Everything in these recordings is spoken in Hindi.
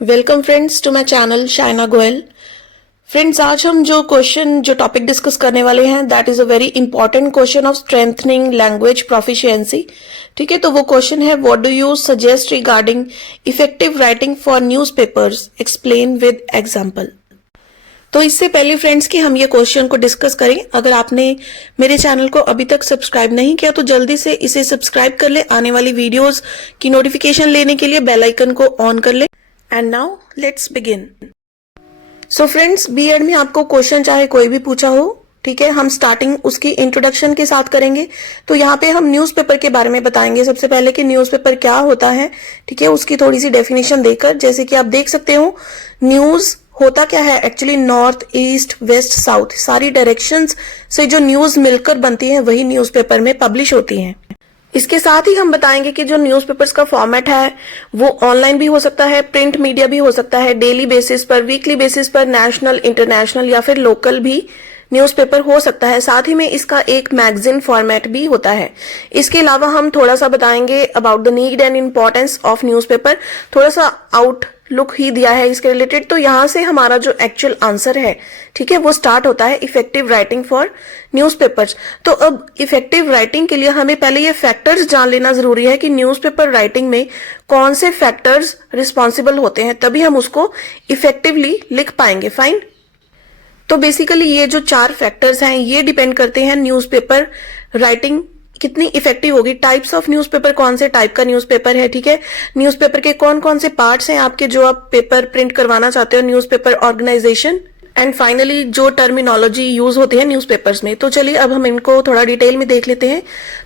Welcome friends to my channel Shaina Goyal. Friends, आज हम जो टॉपिक डिस्कस करने वाले हैं that is a very important question of strengthening language proficiency. ठीक है, तो वो क्वेश्चन है what do you suggest regarding effective writing for newspapers, explain with example. तो इससे पहले फ्रेंड्स कि हम ये क्वेश्चन को डिस्कस करें, अगर आपने मेरे चैनल को अभी तक सब्सक्राइब नहीं किया तो जल्दी से इसे सब्सक्राइब कर ले। आने वाली वीडियोस की नोटिफिकेशन लेने के लिए बेल आइकन को ऑन कर ले। And now let's begin. So friends, B Ed में आपको क्वेश्चन चाहे कोई भी पूछा हो, ठीक है, हम स्टार्टिंग उसकी इंट्रोडक्शन के साथ करेंगे। तो यहाँ पे हम न्यूज़पेपर के बारे में बताएंगे सबसे पहले कि न्यूज़पेपर क्या होता है, ठीक है, उसकी थोड़ी सी डेफिनेशन देकर। जैसे कि आप देख सकते हो, न्यूज होता क्या है actually, north, east, west, south, सारी डायरेक्शंस से जो न्यूज मिलकर बनती है वही न्यूज़पेपर में पब्लिश होती हैं। इसके साथ ही हम बताएंगे कि जो न्यूज़पेपर्स का फॉर्मेट है वो ऑनलाइन भी हो सकता है, प्रिंट मीडिया भी हो सकता है, डेली बेसिस पर, वीकली बेसिस पर, नेशनल, इंटरनेशनल या फिर लोकल भी न्यूज़पेपर हो सकता है। साथ ही में इसका एक मैगजीन फॉर्मेट भी होता है। इसके अलावा हम थोड़ा सा बताएंगे about the need and importance of newspaper, थोड़ा सा आउटलुक ही दिया है इसके रिलेटेड। तो यहाँ से हमारा जो एक्चुअल आंसर है, ठीक है, वो स्टार्ट होता है इफेक्टिव राइटिंग फॉर न्यूज़पेपर्स। तो अब इफेक्टिव राइटिंग के लिए हमें पहले ये फैक्टर्स जान लेना जरूरी है कि न्यूज़पेपर राइटिंग में कौन से फैक्टर्स रिस्पॉन्सिबल होते हैं, तभी हम उसको इफेक्टिवली लिख पाएंगे। फाइन। तो बेसिकली ये जो 4 फैक्टर्स हैं ये डिपेंड करते हैं न्यूज़पेपर राइटिंग कितनी इफेक्टिव होगी। टाइप्स ऑफ न्यूज़पेपर, कौन से टाइप का न्यूज़पेपर है, ठीक है, न्यूज़पेपर के कौन कौन से पार्ट्स हैं आपके जो आप पेपर प्रिंट करवाना चाहते हो, न्यूज़पेपर ऑर्गेनाइजेशन, एंड फाइनली जो टर्मिनोलॉजी यूज होती है न्यूज़पेपर्स में। तो चलिए अब हम इनको थोड़ा डिटेल में देख लेते हैं।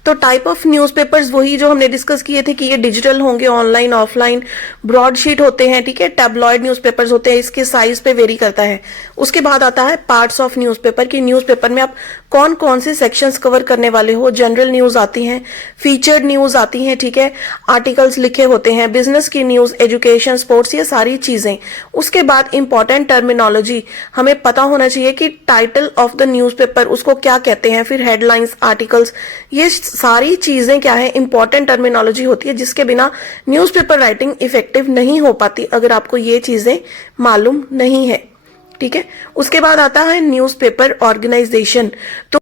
तो टाइप ऑफ न्यूज़पेपर्स वही जो हमने डिस्कस किए थे कि ये डिजिटल होंगे, ऑनलाइन, ऑफलाइन, ब्रॉडशीट होते हैं, ठीक है, टैबलॉइड न्यूज़पेपर्स होते हैं, इसके साइज पे वेरी करता है। उसके बाद आता है पार्ट्स ऑफ न्यूज़पेपर की न्यूज़पेपर में आप कौन कौन से सेक्शंस कवर करने वाले हो। जनरल न्यूज आती हैं, फीचर्ड न्यूज आती हैं, ठीक है, आर्टिकल्स लिखे होते हैं, बिजनेस की न्यूज, एजुकेशन, स्पोर्ट्स, ये सारी चीजें। उसके बाद इंपॉर्टेंट टर्मिनोलॉजी, हमें पता होना चाहिए कि टाइटल ऑफ द न्यूज़पेपर उसको क्या कहते हैं, फिर हेडलाइंस, आर्टिकल्स, ये सारी चीजें क्या है, इंपॉर्टेंट टर्मिनोलॉजी होती है जिसके बिना न्यूज़पेपर राइटिंग इफेक्टिव नहीं हो पाती, अगर आपको ये चीजें मालूम नहीं है, ठीक है। उसके बाद आता है न्यूज़पेपर ऑर्गेनाइजेशन। तो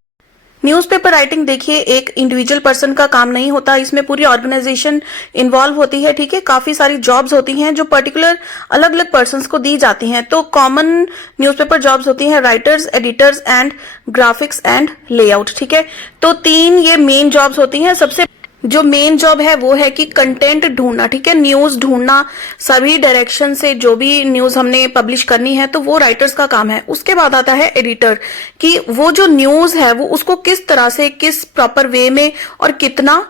न्यूज़पेपर राइटिंग देखिए एक इंडिविजुअल पर्सन का काम नहीं होता, इसमें पूरी ऑर्गेनाइजेशन इन्वॉल्व होती है, ठीक है, काफी सारी जॉब्स होती हैं जो पर्टिकुलर अलग अलग पर्संस को दी जाती हैं। तो कॉमन न्यूज़पेपर जॉब्स होती हैं writers, editors and graphics and layout, ठीक है। तो 3 ये मेन जॉब्स होती हैं। सबसे जो मेन जॉब है वो है कि कंटेंट ढूंढना, ठीक है, न्यूज ढूंढना, सभी डायरेक्शन से जो भी न्यूज हमने पब्लिश करनी है तो वो राइटर्स का काम है। उसके बाद आता है एडिटर, कि वो जो न्यूज है वो उसको किस तरह से, किस प्रॉपर वे में और कितना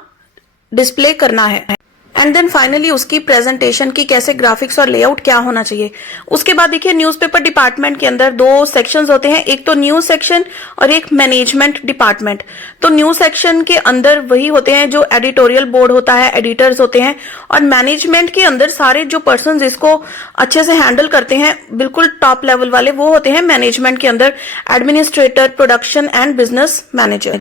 डिस्प्ले करना है। एंड देन फाइनली उसकी प्रेजेंटेशन की कैसे ग्राफिक्स और लेआउट क्या होना चाहिए। उसके बाद देखिए न्यूज़पेपर डिपार्टमेंट के अंदर 2 सेक्शंस होते हैं, एक तो न्यूज सेक्शन और एक मैनेजमेंट डिपार्टमेंट। तो न्यूज सेक्शन के अंदर वही होते हैं जो एडिटोरियल बोर्ड होता है, एडिटर्स होते हैं, और मैनेजमेंट के अंदर सारे जो पर्सन इसको अच्छे से हैंडल करते हैं, बिल्कुल टॉप लेवल वाले, वो होते हैं मैनेजमेंट के अंदर administrator, production and business manager.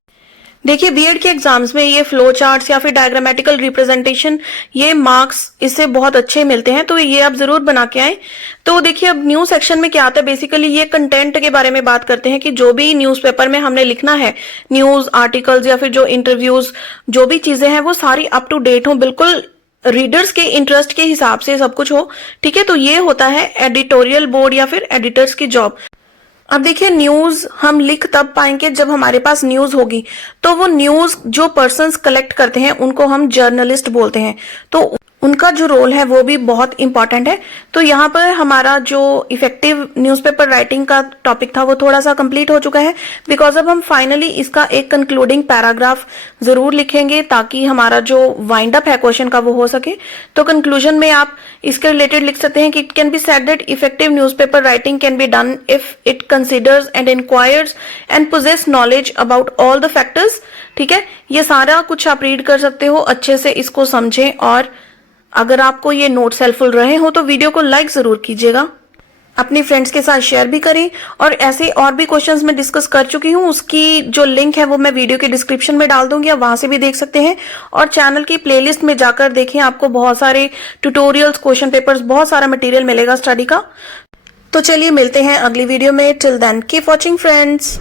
देखिए बीएड के एग्जाम्स में ये फ्लो चार्ट्स या फिर डायग्रामेटिकल रिप्रेजेंटेशन, ये मार्क्स इससे बहुत अच्छे मिलते हैं, तो ये आप जरूर बना के आए। तो देखिए अब न्यूज सेक्शन में क्या आता है, बेसिकली ये कंटेंट के बारे में बात करते हैं कि जो भी न्यूज़पेपर में हमने लिखना है, न्यूज, आर्टिकल्स या फिर जो इंटरव्यूज, जो भी चीजें हैं वो सारी अप टू डेट हो, बिल्कुल रीडर्स के इंटरेस्ट के हिसाब से सब कुछ हो, ठीक है। तो ये होता है एडिटोरियल बोर्ड या फिर एडिटर्स की जॉब। अब देखिए न्यूज हम लिख तब पाएंगे जब हमारे पास न्यूज होगी, तो वो न्यूज जो पर्सन्स कलेक्ट करते हैं उनको हम जर्नलिस्ट बोलते हैं, तो उनका जो रोल है वो भी बहुत इंपॉर्टेंट है। तो यहाँ पर हमारा जो इफेक्टिव न्यूज़पेपर राइटिंग का टॉपिक था वो थोड़ा सा कंप्लीट हो चुका है, बिकॉज अब हम फाइनली इसका एक कंक्लूडिंग पैराग्राफ जरूर लिखेंगे ताकि हमारा जो वाइंड अप है क्वेश्चन का वो हो सके। तो कंक्लूजन में आप इसके रिलेटेड लिख सकते हैं कि it can be said that effective newspaper writing can be done if it considers and inquires and poses knowledge about all the factors, ठीक है। ये सारा कुछ आप रीड कर सकते हो, अच्छे से इसको समझें, और अगर आपको ये नोट्स हेल्पफुल रहे हो तो वीडियो को लाइक जरूर कीजिएगा। अपनी फ्रेंड्स के साथ शेयर भी करें। और ऐसे और भी क्वेश्चंस मैं डिस्कस कर चुकी हूँ, उसकी जो लिंक है वो मैं वीडियो के डिस्क्रिप्शन में डाल दूंगी, आप वहां से भी देख सकते हैं। और चैनल की प्लेलिस्ट में जाकर देखें, आपको बहुत सारे ट्यूटोरियल्स, क्वेश्चन पेपर्स, बहुत सारा मटेरियल मिलेगा स्टडी का। तो चलिए मिलते हैं अगली वीडियो में। Till then keep watching friends.